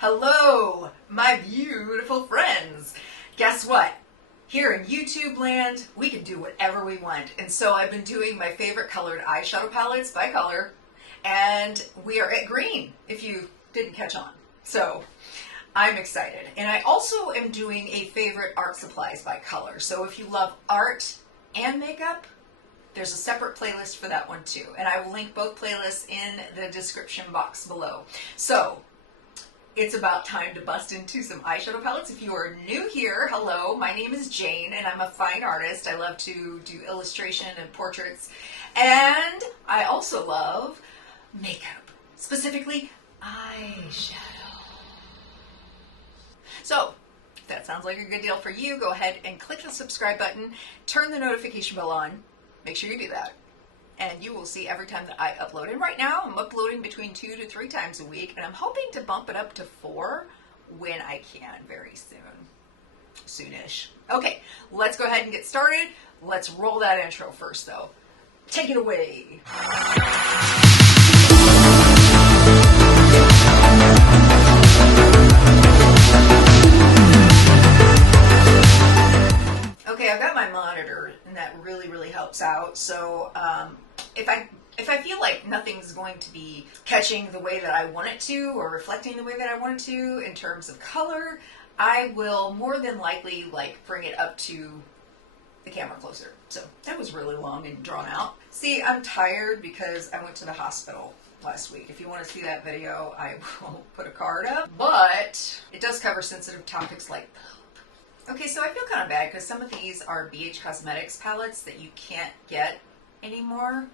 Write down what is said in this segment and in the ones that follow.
Hello, my beautiful friends. Guess what? Here in YouTube land, we can do whatever we want. And so I've been doing my favorite colored eyeshadow palettes by color. And we are at green, if you didn't catch on. So I'm excited. And I also am doing a favorite art supplies by color. So if you love art and makeup, there's a separate playlist for that one too. And I will link both playlists in the description box below. So it's about time to bust into some eyeshadow palettes. If you are new here, hello, my name is Jane and I'm a fine artist. I love to do illustration and portraits. And I also love makeup, specifically eyeshadow. So if that sounds like a good deal for you, go ahead and click the subscribe button, turn the notification bell on, make sure you do that. And you will see every time that I upload. And right now I'm uploading between 2 to 3 times a week, and I'm hoping to bump it up to 4 when I can very soon. Soonish. Okay, let's go ahead and get started. Let's roll that intro first though. Take it away. Okay, I've got my monitor, and that really helps out. So if I feel like nothing's going to be catching the way that I want it to, or reflecting the way that I want it to in terms of color, I will more than likely bring it up to the camera closer. So that was really long and drawn out. See, I'm tired because I went to the hospital last week. If you want to see that video, I will put a card up. But it does cover sensitive topics like poop. Okay, so I feel kind of bad because some of these are BH Cosmetics palettes that you can't get anymore.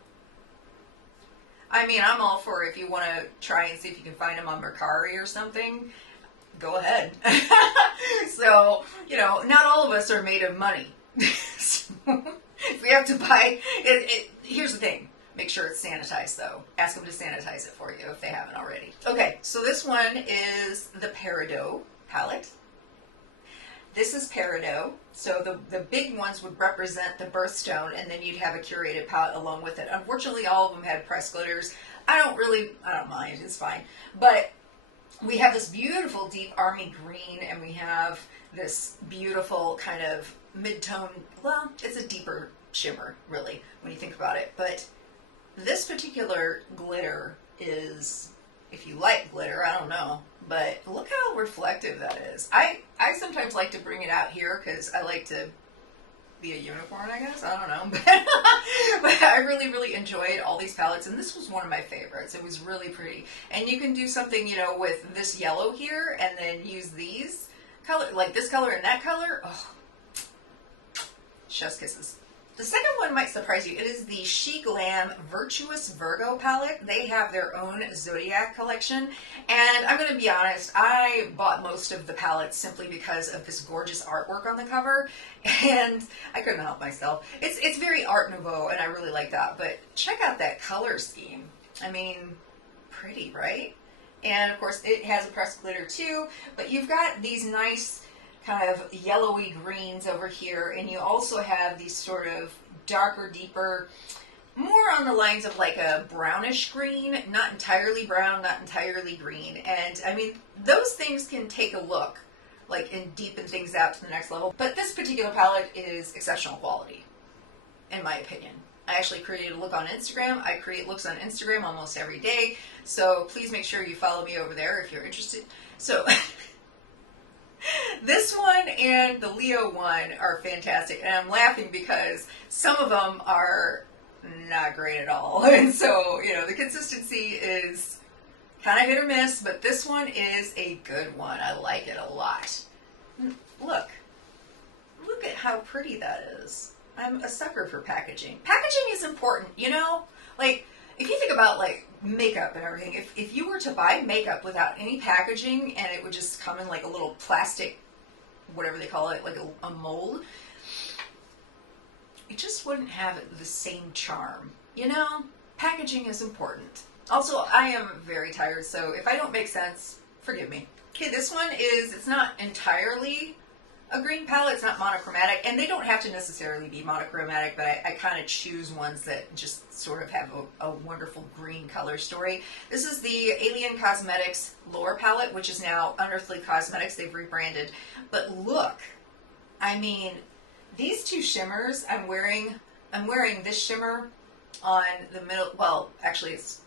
I mean, I'm all for if you want to try and see if you can find them on Mercari or something, go ahead. So, you know, not all of us are made of money. So, if we have to buy, here's the thing. Make sure it's sanitized though. Ask them to sanitize it for you if they haven't already. Okay, so this one is the Peridot palette. This is Peridot, so the big ones would represent the Birthstone, and then you'd have a Curated palette along with it. Unfortunately, all of them had pressed glitters. I don't mind, it's fine. But we have this beautiful deep army green, and we have this beautiful kind of mid-tone, well, it's a deeper shimmer, really, when you think about it. But this particular glitter is, if you like glitter, I don't know, but look how reflective that is. I sometimes like to bring it out here because I like to be a unicorn, I guess. I don't know. But I really enjoyed all these palettes, and this was one of my favorites. It was really pretty. And you can do something, you know, with this yellow here and then use these color, like this color and that color. Oh, chef's kisses. The second one might surprise you. It is the Sheglam Virtuous Virgo palette. They have their own Zodiac collection. And I'm going to be honest, I bought most of the palettes simply because of this gorgeous artwork on the cover. And I couldn't help myself. It's very Art Nouveau, and I really like that. But check out that color scheme. I mean, pretty, right? And of course, it has a pressed glitter too. But you've got these nice kind of yellowy greens over here, and you also have these sort of darker, deeper, more on the lines of like a brownish green, not entirely brown, not entirely green. And I mean, those things can take a look and deepen things out to the next level. But this particular palette is exceptional quality, in my opinion. I actually created a look on Instagram. I create looks on Instagram almost every day, so please make sure you follow me over there if you're interested. So this one and the Leo one are fantastic, and I'm laughing because some of them are not great at all. And so, you know, the consistency is kind of hit or miss, but this one is a good one. I like it a lot. Look at how pretty that is. I'm a sucker for packaging. Packaging is important, you know? Like, if you think about makeup and everything, if you were to buy makeup without any packaging and it would just come in like a little plastic, whatever they call it, like a mold, it just wouldn't have the same charm, you know? Packaging is important. Also, I am very tired, so if I don't make sense, forgive me. Okay, this one is, it's not entirely a green palette. It's not monochromatic, and they don't have to necessarily be monochromatic, but I kind of choose ones that just sort of have a wonderful green color story. This is the Alien Cosmetics Lore palette, which is now Unearthly Cosmetics. They've rebranded. But look, I mean, these two shimmers, I'm wearing this shimmer on the middle, well, actually it's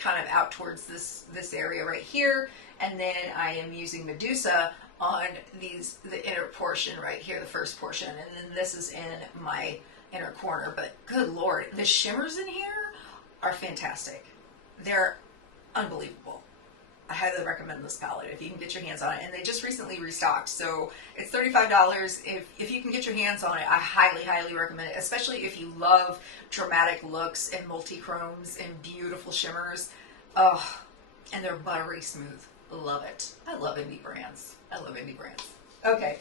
kind of out towards this area right here, and then I am using Medusa on the inner portion right here, the first portion, and then this is in my inner corner. But good Lord, the shimmers in here are fantastic. They're unbelievable. I highly recommend this palette if you can get your hands on it. And they just recently restocked, so it's $35. If you can get your hands on it, I highly recommend it, especially if you love dramatic looks and multi-chromes and beautiful shimmers. Oh, and they're buttery smooth. Love it. I love indie brands. Okay,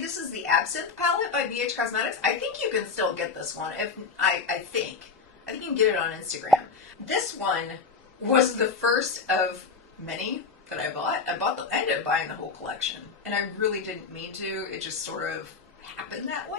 this is the Absinthe palette by BH Cosmetics. I think you can still get this one. I think you can get it on Instagram. This one was the first of many that I bought. I ended up buying the whole collection, and I really didn't mean to. It just sort of happened that way.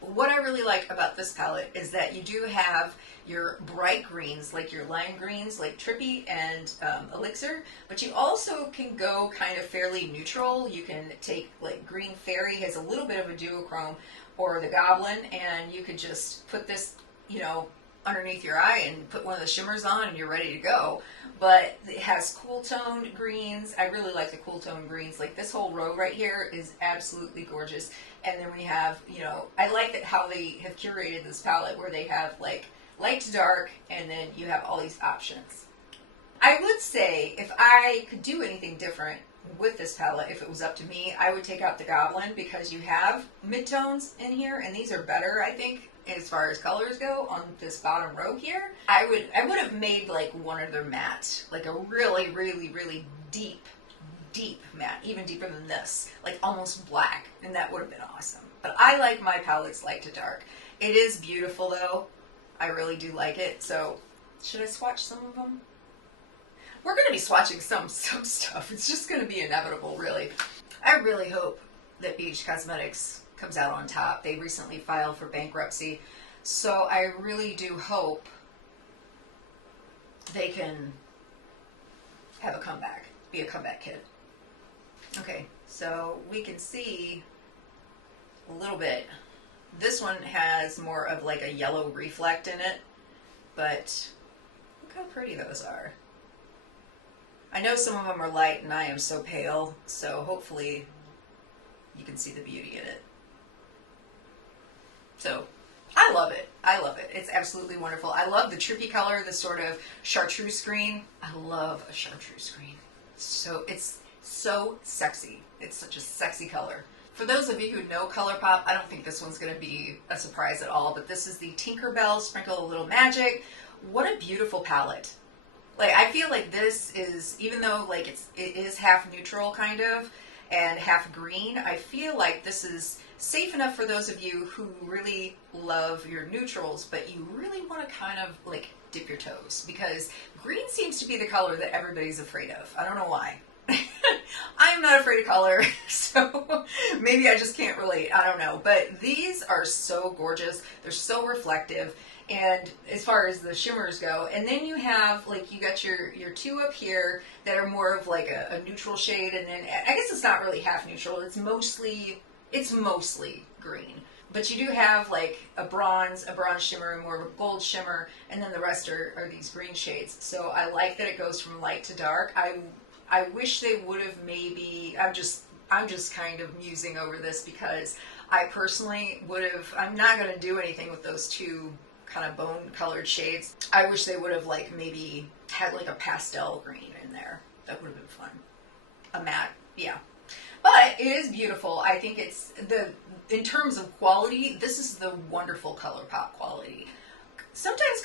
But what I really like about this palette is that you do have your bright greens, like your lime greens, like Trippy and Elixir, but you also can go kind of fairly neutral. You can take, like, Green Fairy has a little bit of a duochrome, or the Goblin, and you could just put this, you know, underneath your eye and put one of the shimmers on and you're ready to go. But it has cool toned greens. I really like the cool toned greens. Like this whole row right here is absolutely gorgeous. And then we have, you know, I like that how they have curated this palette where they have like light to dark, and then you have all these options. I would say if I could do anything different with this palette, if it was up to me, I would take out the Goblin, because you have midtones in here, and these are better, I think, as far as colors go on this bottom row here. I would have made like one of their matte, like a really deep matte, even deeper than this, like almost black, and that would have been awesome. But I like my palettes light to dark. It is beautiful though. I really do like it. So should I swatch some of them? We're going to be swatching some stuff. It's just going to be inevitable, really. I really hope that BH Cosmetics comes out on top. They recently filed for bankruptcy, so I really do hope they can have a comeback, be a comeback kid. Okay, so we can see a little bit. This one has more of like a yellow reflect in it, but look how pretty those are. I know some of them are light and I am so pale, so hopefully you can see the beauty in it. So I love it. I love it. It's absolutely wonderful. I love the trippy color, the sort of chartreuse green. I love a chartreuse green. So it's so sexy. It's such a sexy color. For those of you who know Colourpop, I don't think this one's going to be a surprise at all, but this is the Tinkerbell Sprinkle a Little Magic. What a beautiful palette. Like, I feel like this is, even though like it is half neutral kind of and half green, I feel like this is safe enough for those of you who really love your neutrals, but you really want to kind of like dip your toes, because green seems to be the color that everybody's afraid of. I don't know why. I am not afraid of color, so maybe I just can't relate. I don't know. But these are so gorgeous. They're so reflective. And as far as the shimmers go, and then you have, like, you got your two up here that are more of like a neutral shade, and then I guess it's not really half neutral. It's mostly green. But you do have like a bronze shimmer, and more of a gold shimmer, and then the rest are these green shades. So I like that it goes from light to dark. I wish they would have maybe, I'm just kind of musing over this, because I personally would have, I'm not going to do anything with those two kind of bone colored shades. I wish they would have like maybe had like a pastel green in there. That would have been fun. A matte, yeah. But it is beautiful. I think it's in terms of quality, this is the wonderful Colourpop quality. Sometimes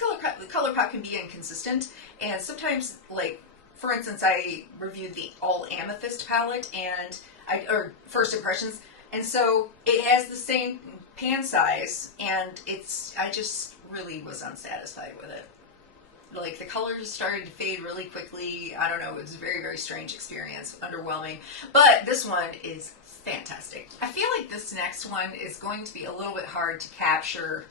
Colourpop can be inconsistent, and sometimes, like, for instance, I reviewed the All Amethyst palette, and or First Impressions, and so it has the same pan size, and I just really was unsatisfied with it. Like the colors started to fade really quickly. I don't know, it was a very, very strange experience, underwhelming. But this one is fantastic. I feel like this next one is going to be a little bit hard to capture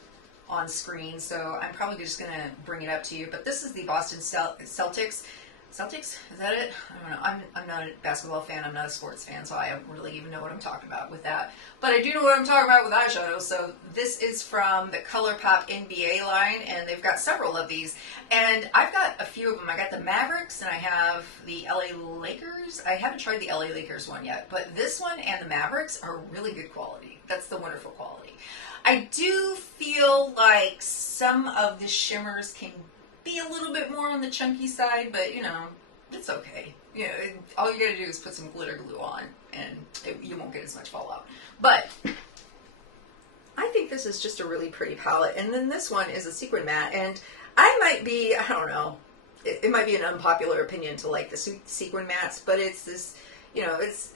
on screen, so I'm probably just going to bring it up to you. But this is the Boston Celtics. Celtics? Is that it? I don't know. I'm not a basketball fan. I'm not a sports fan, so I don't really even know what I'm talking about with that. But I do know what I'm talking about with eyeshadow. So this is from the Colourpop NBA line, and they've got several of these. And I've got a few of them. I got the Mavericks, and I have the LA Lakers. I haven't tried the LA Lakers one yet, but this one and the Mavericks are really good quality. That's the wonderful quality. I do feel like some of the shimmers can be a little bit more on the chunky side, but you know, it's okay. You know, all you gotta do is put some glitter glue on and you won't get as much fallout. But I think this is just a really pretty palette. And then this one is a sequin matte, and I might be, I don't know, it might be an unpopular opinion to like the sequin mattes, but it's this, you know, it's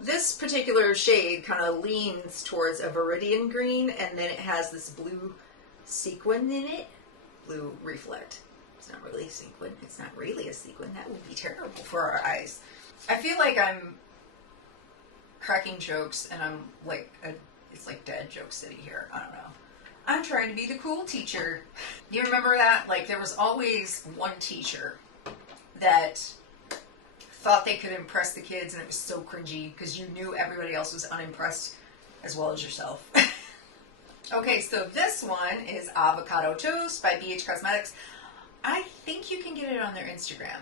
this particular shade kind of leans towards a viridian green, and then it has this blue sequin in it. Blue reflect. It's not really a sequin. It's not really a sequin. That would be terrible for our eyes. I feel like I'm cracking jokes and I'm like, it's like dad joke city here. I don't know. I'm trying to be the cool teacher. Do you remember that? Like there was always one teacher that thought they could impress the kids, and it was so cringy because you knew everybody else was unimpressed as well as yourself. Okay, so this one is Avocado Toast by BH Cosmetics. I think you can get it on their Instagram.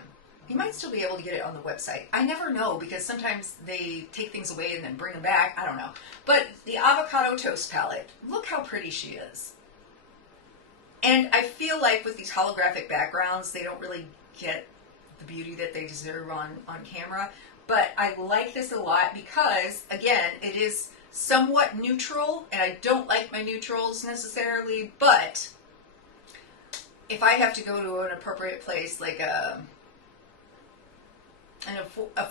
You might still be able to get it on the website. I never know because sometimes they take things away and then bring them back. I don't know. But the Avocado Toast palette, look how pretty she is. And I feel like with these holographic backgrounds, they don't really get the beauty that they deserve on camera. But I like this a lot because, again, it is somewhat neutral, and I don't like my neutrals necessarily, but if I have to go to an appropriate place, like a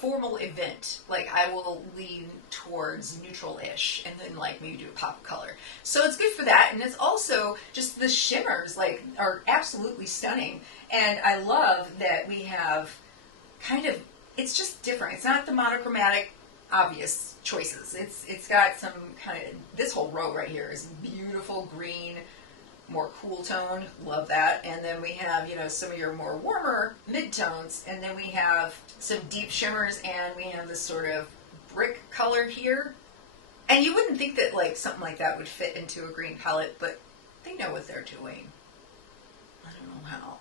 formal event, like I will lean towards neutral-ish, and then like maybe do a pop of color. So it's good for that, and it's also just the shimmers like are absolutely stunning, and I love that we have kind of, it's just different. It's not the monochromatic obvious choices. It's got some kind of, this whole row right here is beautiful green, more cool tone, love that. And then we have, you know, some of your more warmer mid-tones, and then we have some deep shimmers, and we have this sort of brick color here. And you wouldn't think that like something like that would fit into a green palette, but they know what they're doing. I don't know how.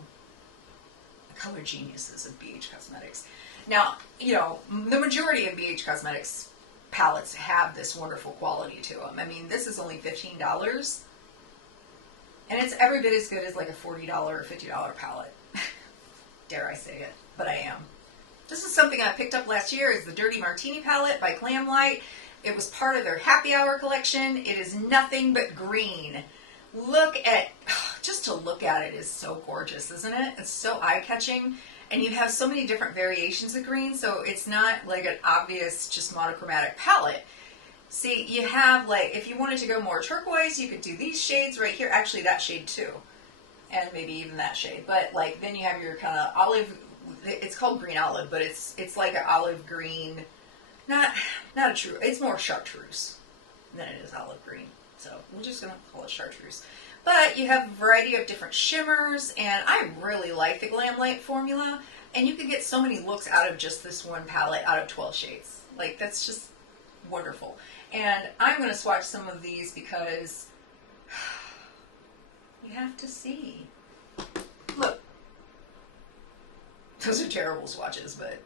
The color geniuses of BH Cosmetics. Now, you know, the majority of BH Cosmetics palettes have this wonderful quality to them. I mean, this is only $15, and it's every bit as good as like a $40 or $50 palette. Dare I say it, but I am. This is something I picked up last year, is the Dirty Martini palette by Glamlite. It was part of their happy hour collection. It is nothing but green. Look at, just to look at it is so gorgeous, isn't it? It's so eye-catching. And you have so many different variations of green, so it's not like an obvious, just monochromatic palette. See, you have like, if you wanted to go more turquoise, you could do these shades right here. Actually, that shade too. And maybe even that shade. But like, then you have your kind of olive, it's called green olive, but it's like an olive green, not a true, it's more chartreuse than it is olive green. So we're just going to call it chartreuse. But you have a variety of different shimmers, and I really like the Glamlite formula. And you can get so many looks out of just this one palette, out of 12 shades. Like, that's just wonderful. And I'm going to swatch some of these because you have to see. Look. Those are terrible swatches, but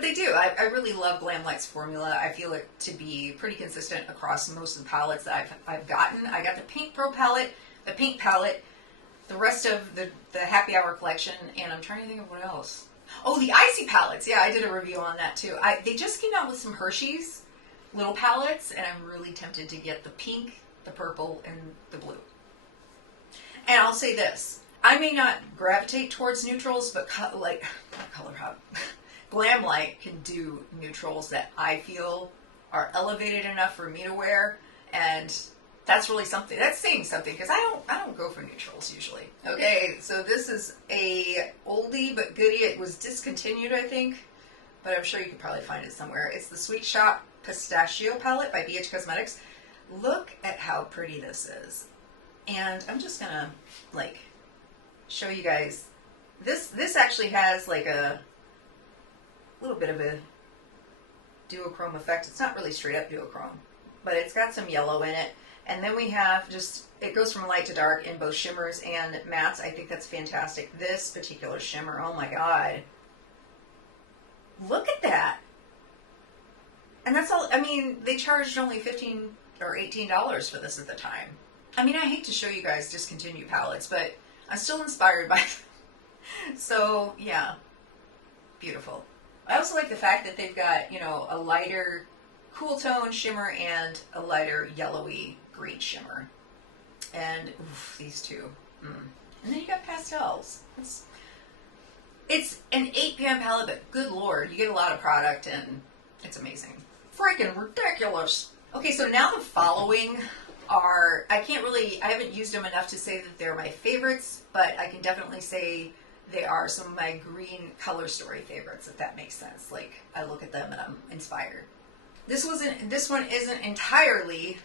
they do. I really love Glamlite's formula. I feel it to be pretty consistent across most of the palettes that I've gotten. I got the Pink Pro palette, the Pink palette, the rest of the Happy Hour collection, and I'm trying to think of what else. Oh, the Icy palettes. Yeah, I did a review on that too. They just came out with some Hershey's little palettes, and I'm really tempted to get the pink, the purple, and the blue. And I'll say this. I may not gravitate towards neutrals, but like, not Colourpop. Glamlite can do neutrals that I feel are elevated enough for me to wear, and That's really something. That's saying something because I don't go for neutrals usually. Okay, so this is a oldie but goodie. It was discontinued, I think, but I'm sure you could probably find it somewhere. It's the Sweet Shop Pistachio palette by BH Cosmetics. Look at how pretty this is, and I'm just gonna like show you guys. This actually has like a little bit of a duochrome effect. It's not really straight up duochrome, but it's got some yellow in it. And then we have just, it goes from light to dark in both shimmers and mattes. I think that's fantastic. This particular shimmer, oh my God. Look at that. And that's all, I mean, they charged only $15 or $18 for this at the time. I mean, I hate to show you guys discontinued palettes, but I'm still inspired by them. So, yeah, beautiful. I also like the fact that they've got, you know, a lighter cool tone shimmer and a lighter yellowy green shimmer. And oof, these two. And then you got pastels. It's an 8 pan palette, but good lord, you get a lot of product and it's amazing. Freaking ridiculous. Okay, so now the following are, I haven't used them enough to say that they're my favorites, but I can definitely say they are some of my green color story favorites, if that makes sense. Like, I look at them and I'm inspired. This one isn't entirely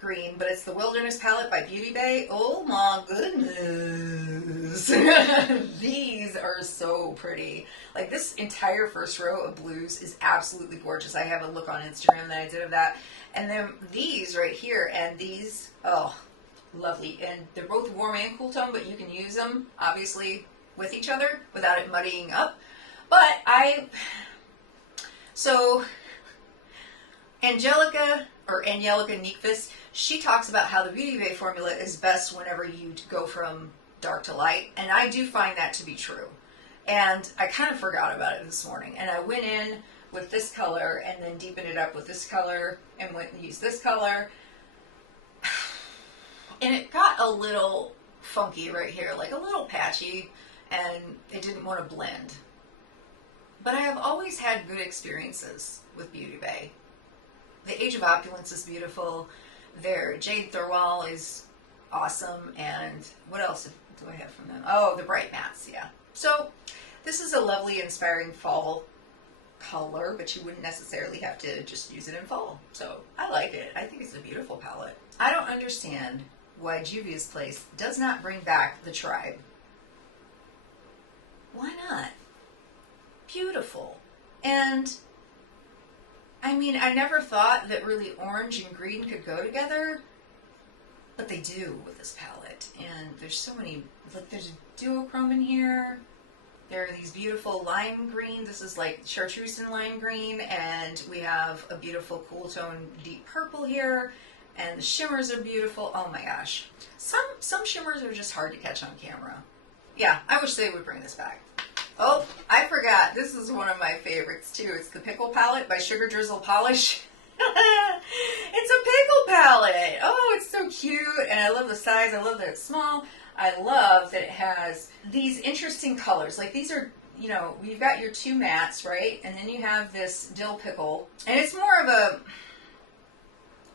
green, but it's the Wilderness palette by Beauty Bay. Oh my goodness. These are so pretty. Like, this entire first row of blues is absolutely gorgeous. I have a look on Instagram that I did of that. And then these right here and these, oh, lovely. And they're both warm and cool tone, but you can use them, obviously, with each other without it muddying up. But Angelica Neekvist, she talks about how the Beauty Bay formula is best whenever you go from dark to light, and I do find that to be true. And I kind of forgot about it this morning, and I went in with this color and then deepened it up with this color and went and used this color, and it got a little funky right here, like a little patchy, and it didn't want to blend. But I have always had good experiences with Beauty Bay. The Age of Opulence is beautiful. Their Jade Thirlwall is awesome. And what else do I have from them? Oh, the Bright Mattes, yeah. So this is a lovely, inspiring fall color, but you wouldn't necessarily have to just use it in fall. So I like it. I think it's a beautiful palette. I don't understand why Juvia's Place does not bring back the Tribe. Why not? Beautiful. And I mean, I never thought that really orange and green could go together, but they do with this palette. And there's so many, like there's a duochrome in here. There are these beautiful lime green. This is like chartreuse and lime green. And we have a beautiful cool tone deep purple here. And the shimmers are beautiful. Oh my gosh. Some shimmers are just hard to catch on camera. Yeah, I wish they would bring this back. Oh, I forgot. This is one of my favorites too. It's the Pickle palette by Sugar Drizzle Polish. It's a pickle palette. Oh, it's so cute. And I love the size. I love that it's small. I love that it has these interesting colors. Like these are, you know, you've got your two mattes, right? And then you have this dill pickle. And it's more of a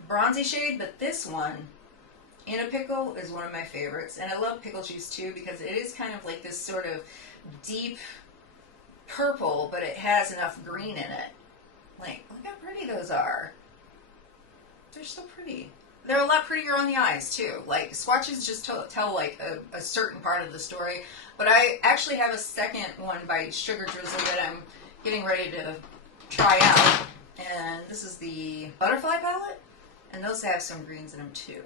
bronzy shade, but this one in a pickle is one of my favorites. And I love pickle juice too because it is kind of like this sort of deep purple, but it has enough green in it. Like, look how pretty those are. They're so pretty. They're a lot prettier on the eyes too. Like, swatches just tell like a certain part of the story. But I actually have a second one by Sugar Drizzle that I'm getting ready to try out. And this is the Butterfly palette. And those have some greens in them too.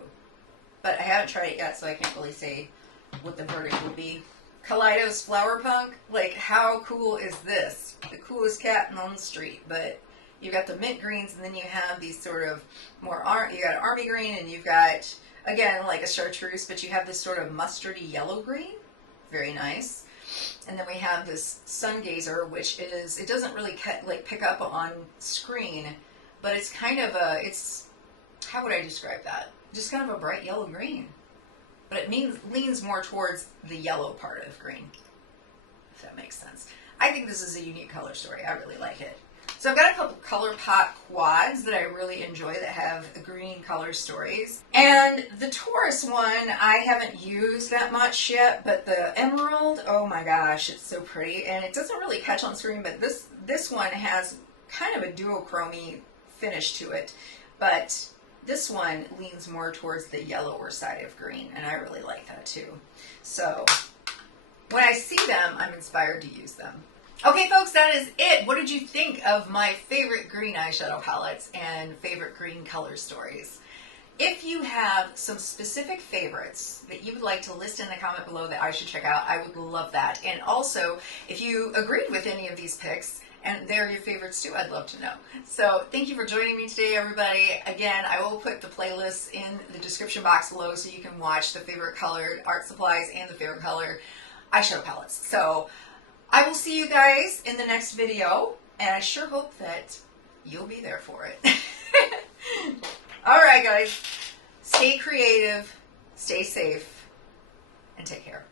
But I haven't tried it yet, so I can't really say what the verdict will be. Kaleidos Flower Punk, like how cool is this? The coolest cat on the street, but you've got the mint greens and then you have these sort of more, you got army green and you've got, again, like a chartreuse, but you have this sort of mustardy yellow green, very nice. And then we have this Sun Gazer, which is, it doesn't really pick up on screen, but it's kind of a, it's, how would I describe that? Just kind of a bright yellow green. But it leans more towards the yellow part of green, if that makes sense. I think this is a unique color story. I really like it. So I've got a couple Colourpop quads that I really enjoy that have green color stories. And the Taurus one I haven't used that much yet, but the emerald, oh my gosh, it's so pretty. And it doesn't really catch on screen, but this one has kind of a duochrome finish to it. But this one leans more towards the yellower side of green, and I really like that too. So when I see them, I'm inspired to use them. Okay, folks, that is it. What did you think of my favorite green eyeshadow palettes and favorite green color stories? If you have some specific favorites that you would like to list in the comment below that I should check out, I would love that. And also, if you agreed with any of these picks, and they're your favorites too, I'd love to know. So thank you for joining me today, everybody. Again, I will put the playlists in the description box below so you can watch the favorite colored art supplies and the favorite color eyeshadow palettes. So I will see you guys in the next video, and I sure hope that you'll be there for it. All right, guys. Stay creative, stay safe, and take care.